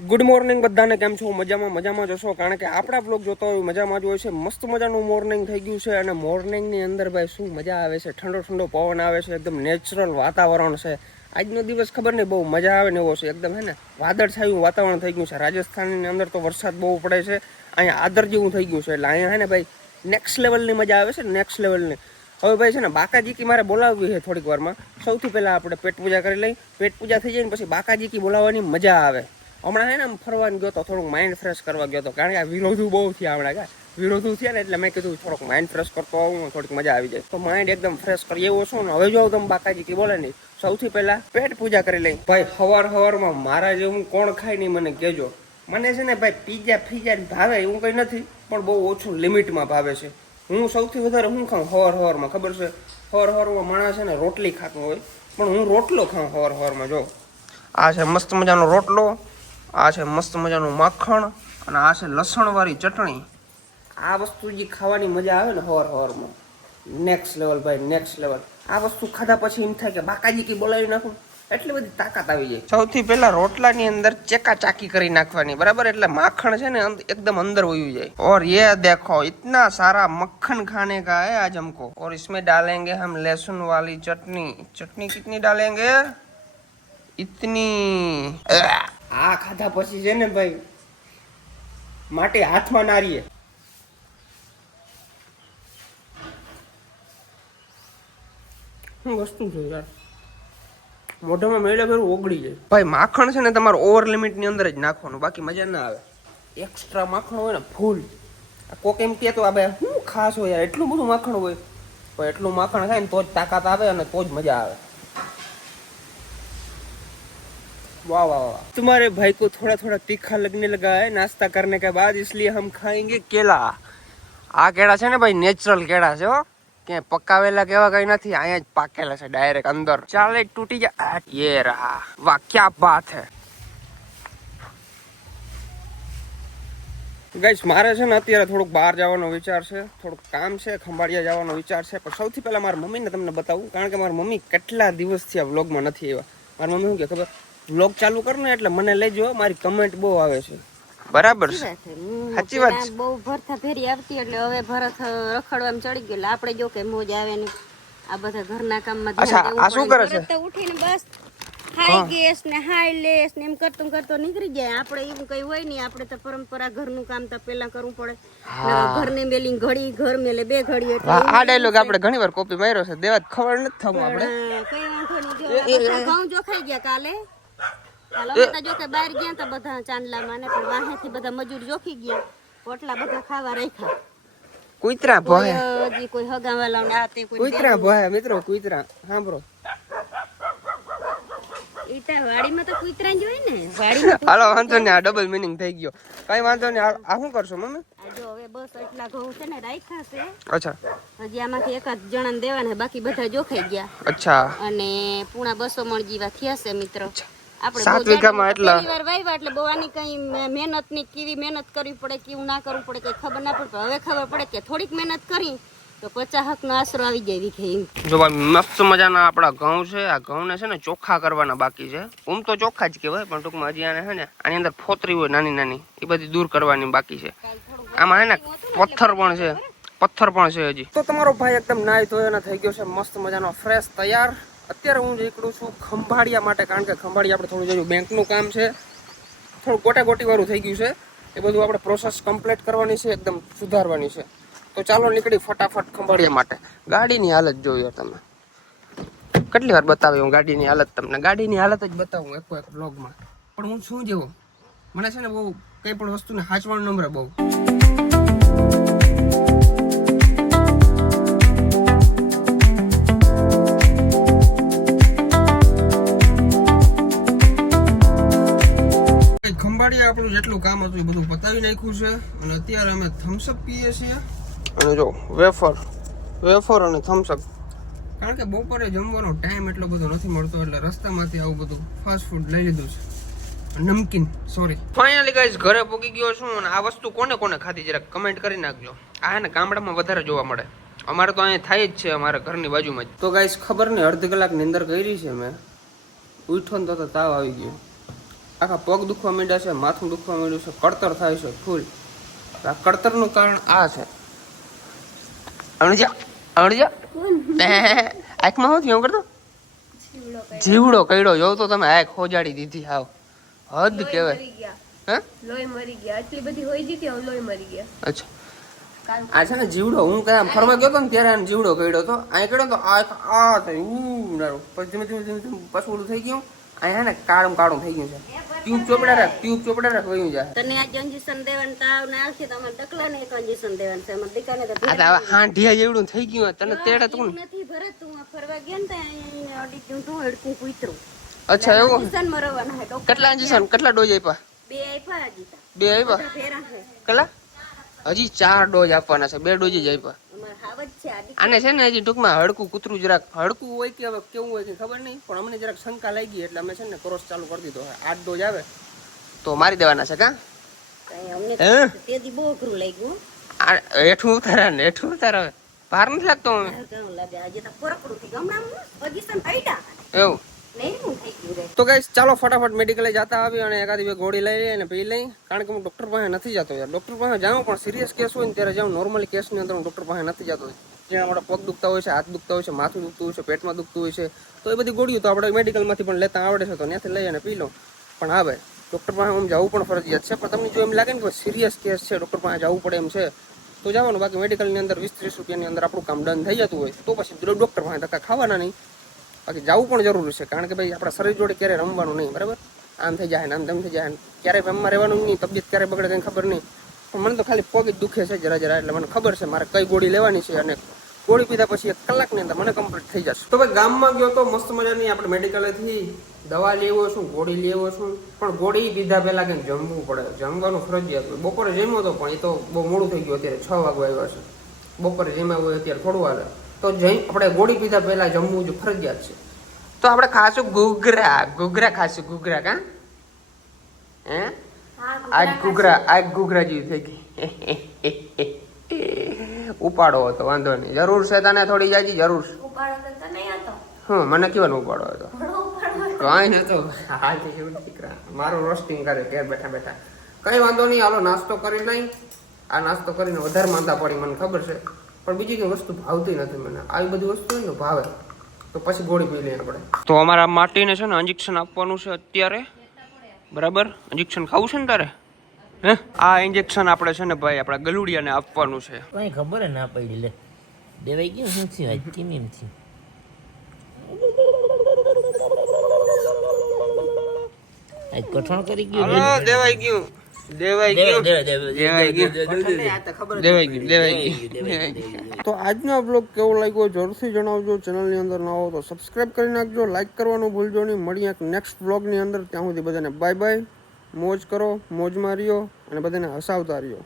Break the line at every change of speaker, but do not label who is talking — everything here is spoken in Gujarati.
ગુડ મોર્નિંગ બધાને, કેમ છો? મજામાં મજામાં જશો કારણ કે આપણા બ્લોગ જોતા હોય મજામાં જ હોય છે. મસ્ત મજાનું મોર્નિંગ થઈ ગયું છે અને મોર્નિંગની અંદર ભાઈ શું મજા આવે છે? ઠંડો ઠંડો પવન આવે છે. એકદમ નેચરલ વાતાવરણ છે. આજનો દિવસ ખબર નહીં, બહુ મજા આવે ને એવો છે. એકદમ હે ને વાદળ છાયું વાતાવરણ થઈ ગયું છે. રાજસ્થાનની અંદર તો વરસાદ બહુ પડે છે. અહીંયા આદર જેવું થઈ ગયું છે. એટલે અહીંયા હે ને ભાઈ નેક્સ્ટ લેવલની મજા આવે છે નેક્સ્ટ લેવલની હવે ભાઈ છે ને, બાકાજીકી મારે બોલાવવી છે થોડીક વારમાં. સૌથી પહેલાં આપણે પેટ પૂજા કરી લઈ. પેટ પૂજા થઈ જાય ને પછી બાકાજીકી બોલાવવાની મજા આવે. હમણાં છે ને આમ ફરવાનું ગયો તો થોડુંક માઇન્ડ ફ્રેશ કરવા ગયો તો. કારણ કે આ વિરોધું બહુ થયા હમણાં કા. વિરોધું થયા ને એટલે મેં કીધું થોડુંક માઇન્ડ ફ્રેશ કરતો આવું થોડીક મજા આવી જાય. તો માઇન્ડ એકદમ ફ્રેશ કરી. એવો છું ને, હવે જો તમે બાકાજીકી બોલે નહીં સૌથી પહેલાં પેટ પૂજા કરી લઈ. ભાઈ, હવાર હવારમાં મારા જેવું કોણ ખાય નહીં મને કહેજો. મને છે ને ભાઈ પીઝા ફીઝા ભાવે એવું કંઈ નથી, પણ બહુ ઓછું લિમિટમાં ભાવે છે. હું સૌથી વધારે હું ખાઉં હવાર હવારમાં, ખબર છે? હવાર હવારમાં માણસ છે ને રોટલી ખાતું હોય, પણ હું રોટલો ખાઉં હવાર હવારમાં, જો. આ છે મસ્ત મજાનો રોટલો. આ છે મસ્ત મજાનું માખણ અને આ છે લસણવાળી ચટણી આ વસ્તુ જે ખાવાની મજા આવે ને હવાર હવારમાં નેક્સ્ટ લેવલ ભાઈ નેક્સ્ટ લેવલ આ વસ્તુ ખાધા પછી એમ થાય કે બાકાજી કી બોલાવી નાખું એટલી બધી તાકાત આવી જાય સૌથી પહેલા રોટલાની અંદર ચેકા ચાકી કરી નાખવાની બરાબર એટલે માખણ છે ને અંદ- એકદમ અંદર વયું જાય और ये देखो इतना सारा मक्खन खाने का है आज हमको और इसमें डालेंगे हम लहसुन वाली चटनी चटनी कितनी डालेंगे इतनी આ ખાધા પછી છે ને ભાઈ માટે હાથમાં નારીએ વસ્તુ છે યાર? મોઢામાં મેળા ભેરું ઓગળી જાય. ભાઈ માખણ છે ને તમારે ઓવર લિમિટની અંદર જ નાખવાનું બાકી મજા ના આવે. એક્સ્ટ્રા માખણ હોય ને ફૂલ. આ કોક એમ કે તો આ ભાઈ શું ખાસ હોય યાર એટલું બધું માખણ હોય. પણ એટલું માખણ ખાય ને તો જ તાકાત આવે અને તો જ મજા આવે. वाह वाह वाह तुम्हारे भाई को थोड़ा थोड़ा तीखा लगने लगा है नाश्ता करने के बाद इसलिए हम खाएंगे केला આ કેળા છે ને ભાઈ નેચરલ કેળા છે હો કે પકાવેલા કેવા કઈ નથી અહીંયા જ પાકેલા છે ડાયરેક્ટ અંદર ચાલે તૂટી જાય આ, યે રહા વાહ ક્યા બાત હે ગાઈસ મારે છે ને અત્યારે થોડુંક બહાર જવાનો વિચાર છે થોડુંક કામ છે ખંભાળિયા જવાનો વિચાર છે પણ સૌથી પહેલા મારા મમ્મીને તમને બતાવું કારણ કે મારી મમ્મી કેટલા દિવસથી આ વ્લોગમાં નથી આવ્યા મારી મમ્મી શું કે ખબર વ્લોગ ચાલુ કર ને એટલે મને લેજો મારી કમેન્ટ બહુ આવે છે. બરાબર છે. સાચી વાત છે.
બહુ ભરથા ફેરી આવતી એટલે હવે ભરત રખડવામાં ચડી ગયો આપણે જો કે મોજ આવે ને આ બધા ઘરના કામમાં
અચ્છા, આ શું કરે છે?
ઉઠીને બસ હાઈ ગેસ ને હાઈ લેસ ને એમ કરતું કરતો નીકળી જાય. આપણે એવું કઈ હોય નહીં. આપણે તો પરંપરા ઘરનું કામ તો પેલા કરવું પડે. ઘરને મેલી ઘડી ઘર મેલે બે ઘડી એટલે
આ ડાયલોગ આપણે ઘણી વાર કોપી માર્યો છે. દેવા ખબર નથી થવું આપણે
કઈ વાંધો નહીં. ઘઉં જોખાઈ ગયા કાલે. કાલે જો કે બહાર ગયા તા બધા ચાંદલામાં ને પણ વાહેથી બધા મજૂર જોખી ગયા. પોટલા બધા ખાવા રાખ્યા.
કુતરા ભોય
હજી કોઈ હગાવાલાઓને આ તે કોઈ
કુતરા ભોય મિત્રો કુતરા. સાંભળો.
ઈ વાડીમાં તો કૂતરા જ હોય ને. વાડીમાં
હાલો વાંધો ને આ ડબલ મિનિંગ થઈ ગયો. કઈ વાંધો નહીં આ- શું કરશો મમ્મી?
આ જો હવે બસ એટલા ઘઉં છે ને રાખ્યા છે.
અચ્છા.
હજી આમાંથી એકાદ જણાને દેવાના બાકી બધા જોખાઈ ગયા.
અચ્છા.
અને પૂણા બસો મણ જેવા થયા છે મિત્રો.
સાત વીઘામાં એટલા?
પહેલી વાર વાવ્યા એટલે બોવાની કઈ મહેનતની કેવી મહેનત કરવી પડે કેવું ના કરવું પડે કઈ ખબર ના પડે. હવે ખબર પડે કે થોડીક મહેનત કરી તો પચાસ હક નો આશરો આવી જાય વીઘે એમ.
જો ભાઈ મસ્ત મજાના આપણા ઘઉં છે. આ ઘઉંને છે ને ચોખ્ખા કરવાના બાકી છે. ઉમ તો ચોખ્ખા જ કહેવાય પણ ટૂંકમાં હજી આને છે ને આની અંદર ફોતરી હોય નાની નાની એ બધી દૂર કરવાની બાકી છે. આમાં હે ને પથ્થર પણ છે. પથ્થર પણ છે હજી. તો તમારો ભાઈ એકદમ નાઈ ધોયો થઈ ગયો છે. મસ્ત મજાનો ફ્રેશ તૈયાર. અત્યારે હું નીકળું છું ખંભાળિયા માટે, કારણ કે ખંભાળિયા આપણે થોડું જોયું, બેંકનું કામ છે. થોડું ગોટા ગોટી વાળું થઈ ગયું છે. એ બધું આપણે પ્રોસેસ કમ્પ્લીટ કરવાની છે, એકદમ સુધારવાની છે. તો ચાલો નીકળી ફટાફટ ખંભાળિયા માટે. ગાડીની હાલત જોઈએ તમે. કેટલી વાર બતાવી હું ગાડીની હાલત તમને? ગાડીની હાલત જ બતાવું એક એક બ્લોગમાં પણ હું શું જેવો? મને છે ને બહુ કંઈ પણ વસ્તુને હાચવાનું નંબર બહુ. આપણું જેટલું કામ હતું એ બધું પતાવી નાખ્યું છે. અને અત્યારે અમે થમ્સઅપ પીએ છીએ. અને જો વેફર વેફર અને થમ્સઅપ કારણ કે બપોરે જમવાનો ટાઈમ એટલો બધો નથી મળતો એટલે રસ્તામાંથી આવું બધું ફાસ્ટ ફૂડ લઈ લીધું છે. નમકીન સોરી ફાઇનલી ગાઈસ ઘરે પહોંચી ગયો છું અને આ વસ્તુ કોને કોને ખાધી? જરાક કમેન્ટ કરી નાખજો. આ હે ને ગામડામાં વધારે જોવા મળે. અમારે તો અહીંયા થાય જ છે અમારા ઘરની બાજુમાં જ. તો ગાઈસ ખબર નહીં અડધી કલાકની અંદર કરી છે મેં ઉઠો ને તો તાવ આવી ગયો. આખા પગ દુખવા માંડ્યા છે માથું દુખવા માંડ્યું છે કળતર થાય છે ફૂલ. આ કળતરનું કારણ આ છે. અણજા અણજા આંખમાં હું કેવું કરતો? જીવડો કઈડો જો તો તમે આંખ ખોજાડી દીધી હાવ. હદ કહેવાય.
મરી
હે?
લોહી મરી ગયા. આટલી બધી હોય ગઈ હતી લોહી મરી ગયા?
અચ્છા. આ છે ને જીવડો. હું કયા ફરવા ગયો તો ને ત્યારે આને જીવડો કઈડો તો. આ કઈડો તો આ આ થઈ ઉ નારો પછી ધીમે ધીમે ધીમે ધીમે પાછું ઓલું થઈ ગયું. અહીંયા ને કાળું કાળું થઈ ગયું છે. ટ્યુબ ચોપડા રાખ ટ્યુબ ચોપડા રાખ વયું જાય.
તને આ ઇન્જેક્શન દેવાનું તાવ ને આવશે તો અમારે ડકલા ને એક ઇન્જેક્શન દેવાનું છે. અમારે દીકાને તો
આ તો હાંઢિયા જેવડું થઈ ગયું તને તેડે તું
નથી ભરત તું આ ફરવા ગયા ને ત્યાં અડી ગયું તું હડકું કૂતરું.
અચ્છા એવું?
ઇન્જેક્શન મરવાના હે
કેટલા ઇન્જેક્શન કેટલા ડોઝ આપ્યા
બે આપ્યા હજી
બે આપ્યા કેટલા? હજી ચાર ડોઝ આપવાના છે બે ડોઝ જ આપ્યા આને છે ને હજી ટૂંકમાં હડકું કૂતરું જરાક હડકું હોય કે હવે કેવું હોય કે ખબર નહીં પણ અમને જરાક શંકા લાગી એટલે અમે છે ને ક્રોસ ચાલુ કરી દીધો. આઠ ડોઝ આવે. તો મારી દેવાના છે કા? હેઠું ઉતારા ને હેઠું ઉતારા ભાર નથી લાગતો એવું. તો ગાઈસ ચાલો ફટાફટ મેડિકલે જતા આવી અને એકાદી બે ગોળી લઈ લઈએ અને પી લઈ કારણ કે હું ડૉક્ટર પાસે નથી જતો યાર. ડૉક્ટર પાસે જાઉં પણ સિરિયસ કેસ હોય ને ત્યારે જાઉં. નોર્મલી કેસની અંદર હું ડૉક્ટર પાસે નથી જતો. જ્યાં આપણા પગ દુખતા હોય છે, હાથ દુખતા હોય છે, માથું દુખતું હોય છે, પેટમાં દુખતું હોય છે. તો એ બધી ગોળીઓ તો આપણે મેડિકલમાંથી પણ લેતા આવડે છે. તો ત્યાંથી લઈ અને પી લો. પણ હા ભાઈ ડૉક્ટર પાસે આમ જવું પણ ફરજિયાત છે. પણ તમને જો એમ લાગે ને કે સિરિયસ કેસ છે ડૉક્ટર પાસે જવું પડે એમ છે, તો જવાનું. બાકી મેડિકલની અંદર વીસ ત્રીસ રૂપિયાની અંદર આપણું કામ ડન થઈ જતું હોય. તો પછી ડૉક્ટર પાસે ધક્કા ખાવાના નહીં. બાકી જવું પણ જરૂરી છે, કારણ કે ભાઈ આપણા શરીર જોડે ક્યારે રમવાનું નહીં, બરાબર? આમ થઈ જાય ને આમ તેમ થઈ જાય ક્યારેય રમવા રહેવાનું નહીં, તબિયત ક્યારે બગડે કંઈ ખબર નહીં. પણ મને તો ખાલી પગ જ દુખે છે જરા જરા, એટલે મને ખબર છે મારે કઈ ગોળી લેવાની છે અને ગોળી પીધા પછી એક કલાકની અંદર મને કમ્પ્લીટ થઈ જશે. તો ભાઈ ગામમાં ગયો તો મસ્ત મજાની આપણે મેડિકલેથી દવા લેવો છું, ગોળી લેવો છું, પણ ગોળી પીધા પહેલા કંઈક જમવું પડે. જમવાનું ફરજિયાત હોય. બપોરે જમ્યો તો પણ એ તો બહુ મોડું થઈ ગયું, અત્યારે છ વાગવા આવ્યા છે. બપોરે જમ્યા હોય અત્યારે થોડું હાલે. તો જઈ આપણે ગોળી પીધા પહેલાં જમવું જ ફરજિયાત છે. તો આપણે ખાશું ઘૂઘરા ઘૂઘરા ખાશું ઘૂઘરા કા? હે? આજ ઘૂઘરા આજ ઘૂઘરા જેવી થઈ ગઈ. ઉપાડો હતો વાંધો નહીં. જરૂર છે તને થોડી જાજી જરૂર છે.
ઉપાડો તો તને
હું મને કેવાનો ઉપાડો હતો? કઈ નતો. હાલ દીકરા. મારું રોસ્ટિંગ કરે ઘેર બેઠા બેઠા. કઈ વાંધો નહીં હાલો નાસ્તો કરી નહીં આ નાસ્તો કરીને વધારે માંદા પડી મને ખબર છે. પણ બીજી કઈ વસ્તુ ભાવતી નથી મને. આવી બધી વસ્તુ હોય ને ભાવે. તો પછી ગોળી પી લઈએ આપણે. તો અમારા માટીને છે ને ઇન્જેક્શન આપવાનું છે અત્યારે. બરાબર? ઇન્જેક્શન ખાવું છે ને તારે? હે? આ ઇન્જેક્શન આપણે છે ને ભાઈ આપણા ગલુડિયાને આપવાનું છે.
કઈ ખબર ના પડી લે. દેવાઈ ગયું શું થયું? આજ કેમ એમ થયું? આજ કઠણ કરી ગયું
દેવાઈ ગયું. તો આજનો આ બ્લોગ કેવો લાગ્યો જરૂરથી જણાવજો. ચેનલની અંદર ન આવો તો સબસ્ક્રાઇબ કરી નાખજો. લાઈક કરવાનું ભૂલજો નહીં. મળીએ નેક્સ્ટ બ્લોગની અંદર. ત્યાં સુધી બધાને બાય બાય મોજ કરો મોજ માર્યો અને બધાને હસાવતા રહ્યો.